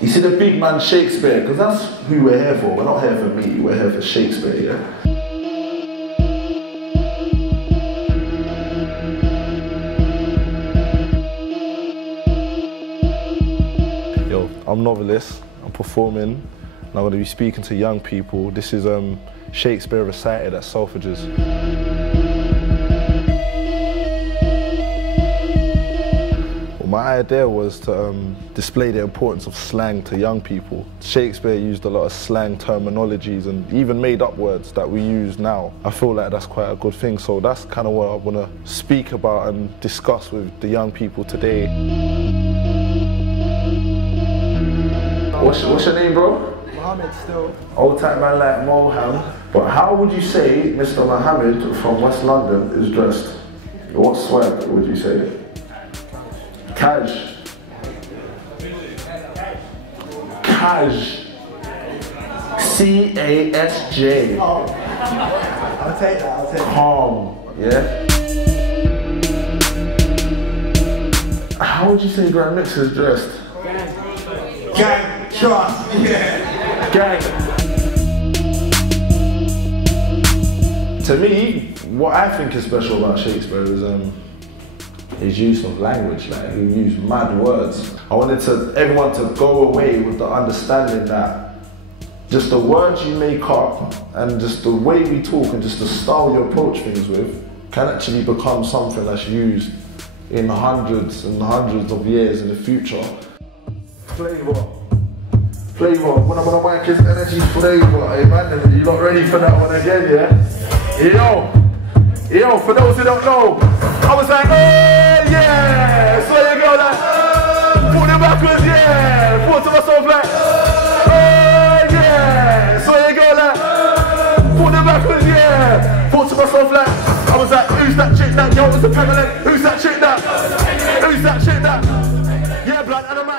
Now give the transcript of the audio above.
You see the big man Shakespeare, because that's who we're here for. We're not here for me, we're here for Shakespeare, yeah? Yo, I'm Novelist, I'm performing, and I'm going to be speaking to young people. This is Shakespeare recited at Selfridges. My idea was to display the importance of slang to young people. Shakespeare used a lot of slang terminologies and even made up words that we use now. I feel like that's quite a good thing, so that's kind of what I want to speak about and discuss with the young people today. What's your name, bro? Mohammed still. Old type man like Moham. But how would you say Mr. Mohammed from West London is dressed? What swag would you say? Cash. Cash. C-A-S-J. Oh. I'll take that, I'll take that. Calm, yeah? How would you say Grand Mix is dressed? Gang, trust, yeah. Gang. To me, what I think is special about Shakespeare is his use of language. Like, he used mad words. I wanted everyone to go away with the understanding that just the words you make up and just the way we talk and just the style you approach things with can actually become something that's used in hundreds and hundreds of years in the future. Flavor. When I'm on the mic is energy flavor. Hey man, you not ready for that one again, yeah? Yo, for those who don't know, I was like, oh yeah! So you go like, put it backwards, yeah! Thought to myself like, oh yeah! So you go like, put it backwards, yeah! Thought to myself like, I was like, who's that chick that? Yo, it was the Pamela. Who's that chick that? Who's that chick that? Yeah, blood, and I'm